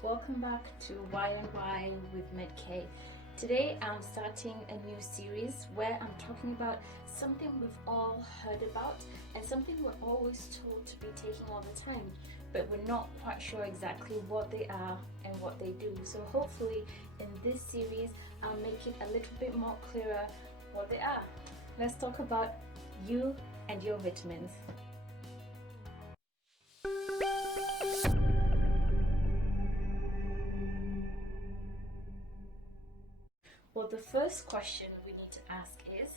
Welcome back to Y and Y with MedK. Today I'm starting a new series where I'm talking about something we've all heard about and something we're always told to be taking all the time, but we're not quite sure exactly what they are and what they do. So hopefully in this series I'll make it a little bit more clearer what they are. Let's talk about you and your vitamins. Well, the first question we need to ask is,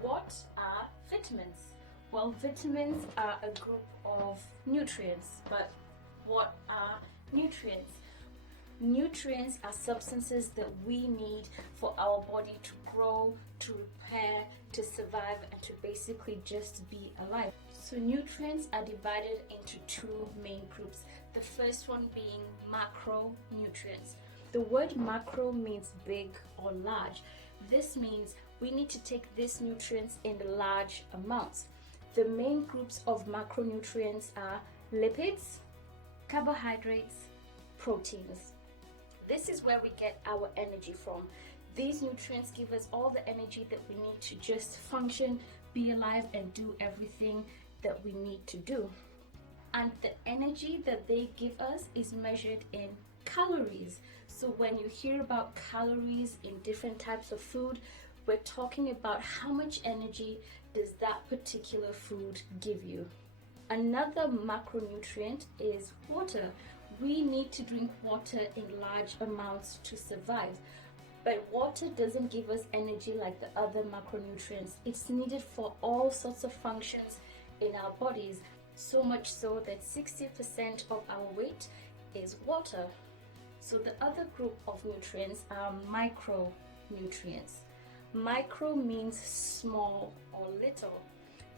what are vitamins? Well, vitamins are a group of nutrients, but what are nutrients? Nutrients are substances that we need for our body to grow, to repair, to survive, and to basically just be alive. So nutrients are divided into two main groups. The first one being macronutrients. The word macro means big or large. This means we need to take these nutrients in large amounts. The main groups of macronutrients are lipids, carbohydrates, proteins. This is where we get our energy from. These nutrients give us all the energy that we need to just function, be alive, and do everything that we need to do. And the energy that they give us is measured in calories. So when you hear about calories in different types of food, we're talking about how much energy does that particular food give you. Another macronutrient is water. We need to drink water in large amounts to survive. But water doesn't give us energy like the other macronutrients. It's needed for all sorts of functions in our bodies, so much so that 60% of our weight is water. So the other group of nutrients are micronutrients. Micro means small or little.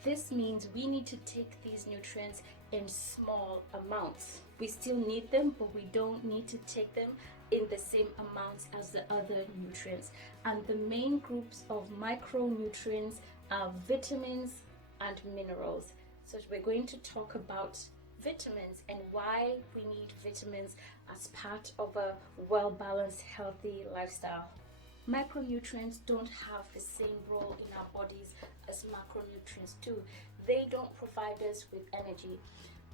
This means we need to take these nutrients in small amounts. We still need them, but we don't need to take them in the same amounts as the other nutrients. And the main groups of micronutrients are vitamins and minerals. So we're going to talk about vitamins and why we need vitamins as part of a well-balanced, healthy lifestyle. Micronutrients don't have the same role in our bodies as macronutrients do. They don't provide us with energy,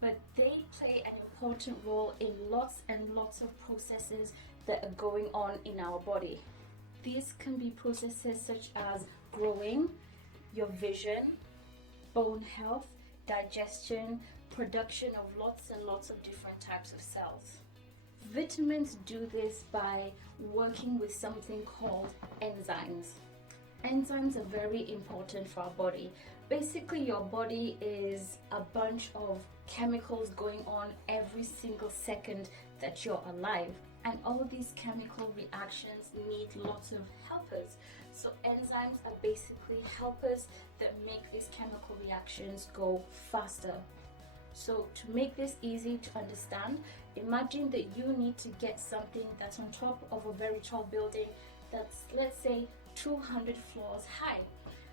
but they play an important role in lots and lots of processes that are going on in our body. These can be processes such as growing, your vision, bone health, digestion, production of lots and lots of different types of cells. Vitamins do this by working with something called enzymes. Enzymes are very important for our body. Basically, your body is a bunch of chemicals going on every single second that you're alive. And all these chemical reactions need lots of helpers. So enzymes are basically helpers that make these chemical reactions go faster. So to make this easy to understand, imagine that you need to get something that's on top of a very tall building that's, let's say, 200 floors high.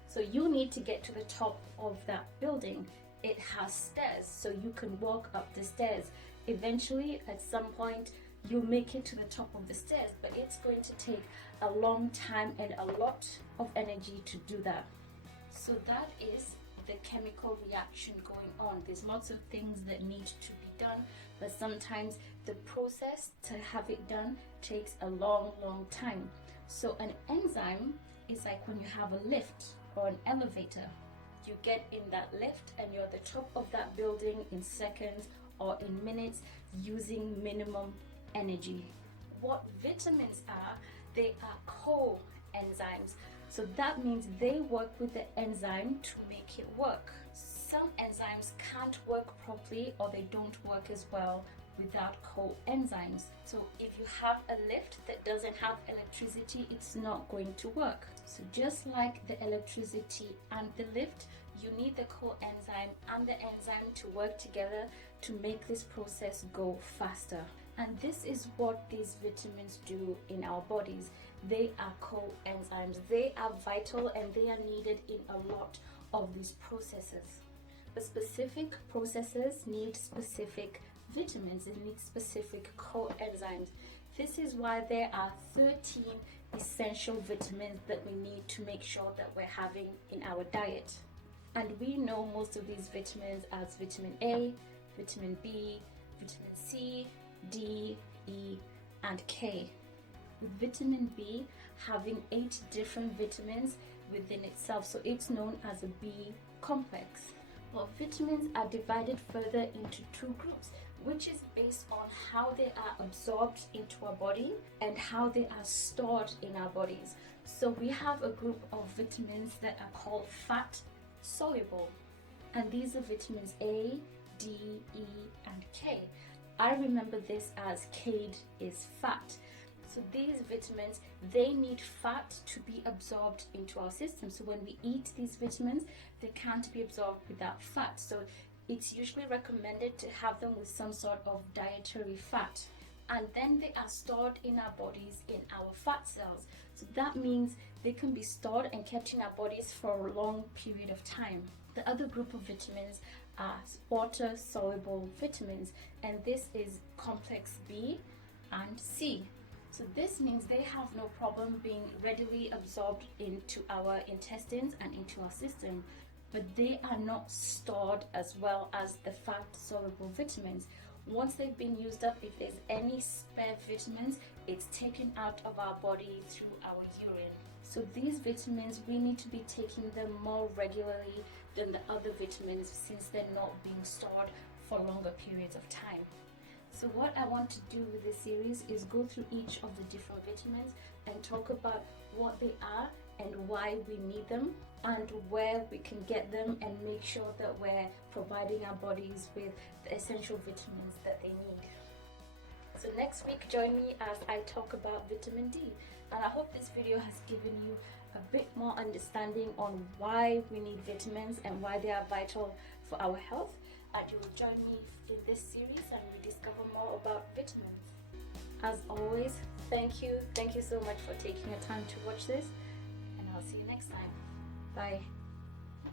So you need to get to the top of that building. It has stairs, so you can walk up the stairs. Eventually, at some point, you'll make it to the top of the stairs, but it's going to take a long time and a lot of energy to do that. So that is the chemical reaction going on. There's lots of things that need to be done, but sometimes the process to have it done takes a long time. So an enzyme is like when you have a lift or an elevator. You get in that lift and you're at the top of that building in seconds or in minutes using minimum energy. What vitamins are, they are coenzymes. So that means they work with the enzyme to make it work. Some enzymes can't work properly or they don't work as well without coenzymes. So if you have a lift that doesn't have electricity, it's not going to work. So just like the electricity and the lift, you need the coenzyme and the enzyme to work together to make this process go faster. And this is what these vitamins do in our bodies. They are coenzymes. They are vital and they are needed in a lot of these processes. But specific processes need specific vitamins, they need specific coenzymes. This is why there are 13 essential vitamins that we need to make sure that we're having in our diet. And we know most of these vitamins as vitamin A, vitamin B, vitamin C, D, E, and K. With vitamin B having 8 different vitamins within itself, so it's known as a B complex. Well, vitamins are divided further into 2 groups, which is based on how they are absorbed into our body and how they are stored in our bodies. So we have a group of vitamins that are called fat soluble, and these are vitamins A, D, E, and K. I remember this as K is fat. So these vitamins, they need fat to be absorbed into our system. So when we eat these vitamins, they can't be absorbed without fat. So it's usually recommended to have them with some sort of dietary fat. And then they are stored in our bodies in our fat cells. So that means they can be stored and kept in our bodies for a long period of time. The other group of vitamins are water-soluble vitamins, and this is complex B and C. So this means they have no problem being readily absorbed into our intestines and into our system, but they are not stored as well as the fat-soluble vitamins. Once they've been used up, if there's any spare vitamins, it's taken out of our body through our urine. So these vitamins, we need to be taking them more regularly than the other vitamins since they're not being stored for longer periods of time. So what I want to do with this series is go through each of the different vitamins and talk about what they are and why we need them and where we can get them, and make sure that we're providing our bodies with the essential vitamins that they need. So next week, join me as I talk about vitamin D, and I hope this video has given you a bit more understanding on why we need vitamins and why they are vital for our health. And you will join me in this series and we discover more about vitamins. As always, thank you so much for taking your time to watch this, and I'll see you next time. Bye.